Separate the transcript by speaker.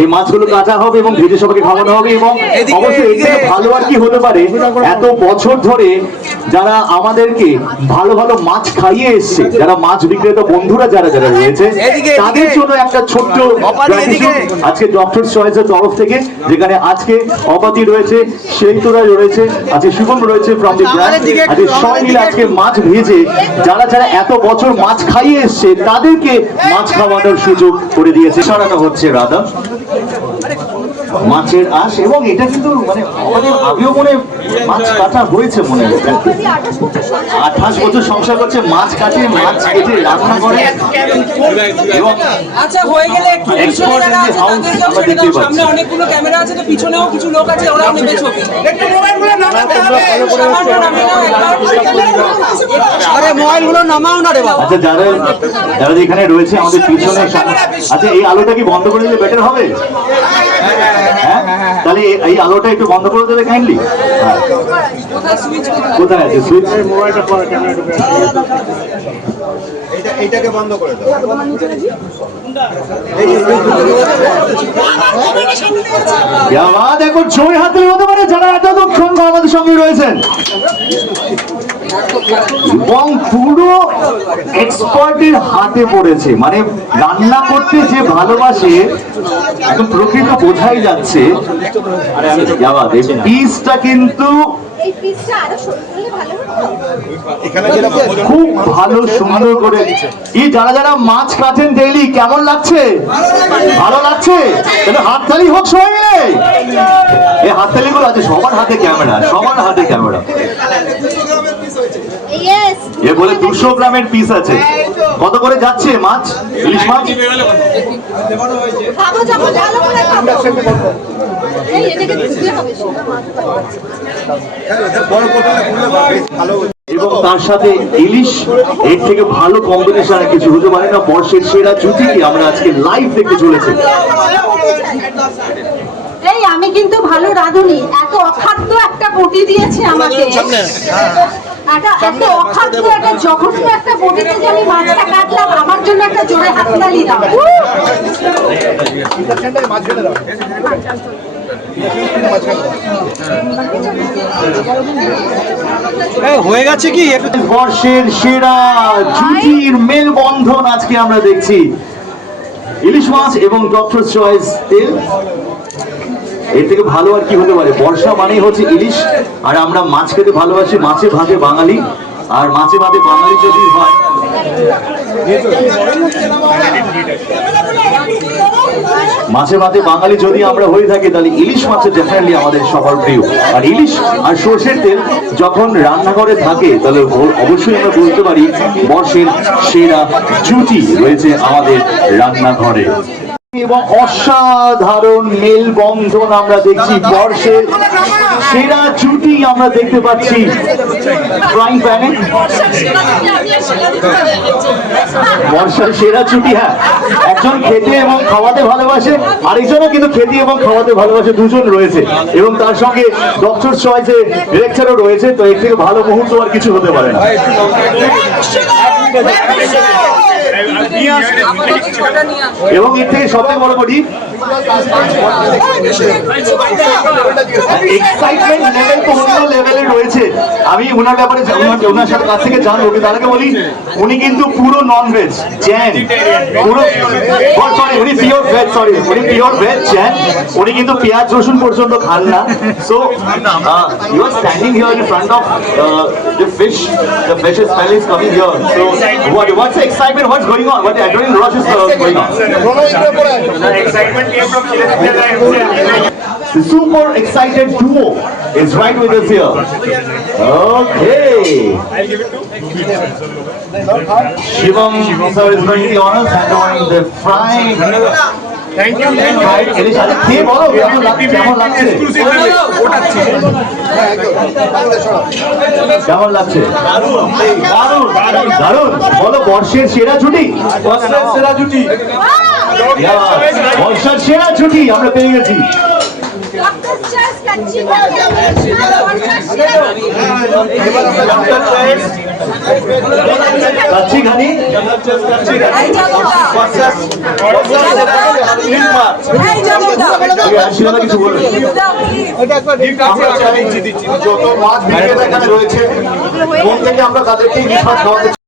Speaker 1: এই মাছগুলো কাটা হবে এবং ভেজে সবাইকে খাওয়ানো হবে এবং অবশ্যই থেকে ভালো আর কি হতে পারে? এত বছর ধরে যারা আমাদেরকে ভালো ভালো মাছ খাইয়ে এসছে যারা মাছ বিক্রেতা বন্ধুরা যারা যারা রয়েছে তাদের জন্য একটা ছোট্ট। আজকে ডক্টর চয়েসের তরফ থেকে যেখানে আজকে অপাতি রয়েছে সেইতুরা রয়েছে আজকে শুভম রয়েছে ফ্রম দি আজকে সবাই মিলে আজকে মাছ ভেজে যারা যারা এত বছর মাছ খাইয়ে এসছে তাদেরকে মাছ খাওয়ানোর সুযোগ করে দিয়েছে। সারাটা হচ্ছে রাধা। মাছের আশ এবং এটা কিন্তু মানে আমাদের আগেও মনে মাছ কাটা হয়েছে মনে হয় আঠাশ বছর সংসার করছে মাছ কাটে মাছ কেটে রান্না করে। এবং
Speaker 2: আচ্ছা হয়ে গেলে একটু
Speaker 1: আমরা পাচ্ছি।
Speaker 2: সামনে অনেকগুলো ক্যামেরা আছে তো পিছনেও কিছু লোক আছে ওরাও নেবে ছবি। সামান্য নামিয়ে নাও একবার।
Speaker 3: আরে মোবাইল নামাও না রে বাবা।
Speaker 1: আচ্ছা যারা যারা এখানে রয়েছে আমাদের পিছনে আচ্ছা এই আলোটা কি বন্ধ করে দিলে বেটার হবে? হ্যাঁ। তাহলে এই- আলোটা একটু বন্ধ করে দেবে কাইন্ডলি হ্যাঁ
Speaker 2: কোথায়
Speaker 1: আছে সুইচ
Speaker 4: এইটা এইটাকে বন্ধ করে দাও
Speaker 1: বাবা দেখো জয় হাতের হতে পারে যারা এতক্ষণ আমাদের সঙ্গে রয়েছেন এবং পুরো এক্সপার্টের হাতে পড়েছে। মানে রান্না করতে যে ভালোবাসে এখন প্রকৃত বোঝাই যাচ্ছে। আরে পিসটা কিন্তু খুব ভালো সুন্দর করে। এই যারা যারা মাছ কাটেন ডেইলি কেমন লাগছে? ভালো লাগছে? তাহলে হাততালি হোক সবাই এই হাততালি গুলো আছে সবার হাতে ক্যামেরা সবার হাতে ক্যামেরা এ বলে দুশো গ্রামের পিস আছে। কত করে যাচ্ছে মাছ? ইলিশ মাছ?
Speaker 5: ভালো
Speaker 1: এবং তার সাথে ইলিশ এর থেকে ভালো কম্বিনেশন আর কিছু হতে পারে না। বর্ষের সেরা জুটিকে আমরা আজকে লাইভ দেখতে চলেছি।
Speaker 5: এই আমি কিন্তু ভালো রাঁধুনি। এত অখাদ্য একটা বটি দিয়েছে আমাকে। একটা এত অখাদ্য একটা জঘন্য একটা বটিতে যে আমি মাছটা কাটলাম। আমার জন্য একটা জোরে হাততালি দাও।
Speaker 4: মাছ ফেলে দাও
Speaker 3: এই হয়ে গেছে কি?
Speaker 1: বর্ষের সেরা জুটির মেলবন্ধন আজকে আমরা দেখছি। ইলিশ মাছ এবং ডক্টর চয়েস তেল। এর থেকে ভালো আর কি হতে পারে? বর্ষা মানেই হচ্ছে ইলিশ, আর আমরা মাছ খেতে ভালোবাসি, মাছে ভাতে বাঙালি, আর মাছে ভাতে বাঙালি যদি হয় মাছে ভাতে বাঙালি যদি আমরা হয়ে থাকি, তাহলে ইলিশ মাছের ডেফিনেটলি আমাদের সবার প্রিয়। আর ইলিশ আর সর্ষের তেল যখন রান্নাঘরে থাকে, তাহলে অবশ্যই আমরা বলতে পারি, বর্ষের সেরা জুটি রয়েছে আমাদের রান্নাঘরে। এবং অসাধারণ মেলবন্ধন আমরা দেখছি বর্ষের সেরা জুটি আমরা দেখতে পাচ্ছি ফ্রাইং প্যানে। বর্ষার সেরা ছুটি হ্যাঁ। একজন খেতে এবং খাওয়াতে ভালোবাসে আরেকজনও কিন্তু খেতে এবং খাওয়াতে ভালোবাসে দুজন রয়েছে। এবং তার সঙ্গে ডক্টর চয়েসের ডিরেক্টরও রয়েছে তো এর থেকে ভালো মুহূর্ত আর কিছু হতে পারে না। এবং এর থেকে সবচেয়ে বড় করি এক্সাইটমেন্ট রয়েছে। আমি ওনার ব্যাপারে ওনার সাথে কাছ থেকে জানব, কিন্তু আগে বলি, উনি কিন্তু পুরো নন ভেজ জ্যান পুরো সরি উনি পিওর ভেজ সরি উনি পিওর ভেজ জ্যান উনি কিন্তু পেঁয়াজ, রসুন পর্যন্ত খান না। So you are standing here in front of the fish the fish smell is coming here so what what's excitement what's going on what adrenaline rush is on The super excited duo is right with us here. Okay. Shivam sir is going to the honors and on the fried. Thank you. Fried ilish আচ্ছা, খেয়ে বলো কেমন লাগছে কেমন লাগছে কেমন লাগছে দারুণ দারুণ বলো বর্ষের সেরা ছুটি বর্ষের সেরা ছুটি বর্ষার সেরা ছুটি আমরা পেয়ে গেছি।
Speaker 5: কাচ্চি
Speaker 1: ঘানি কিছু বলবে
Speaker 4: যত মাছ বিক্রেতা এখানে রয়েছে থেকে আমরা তাদেরকে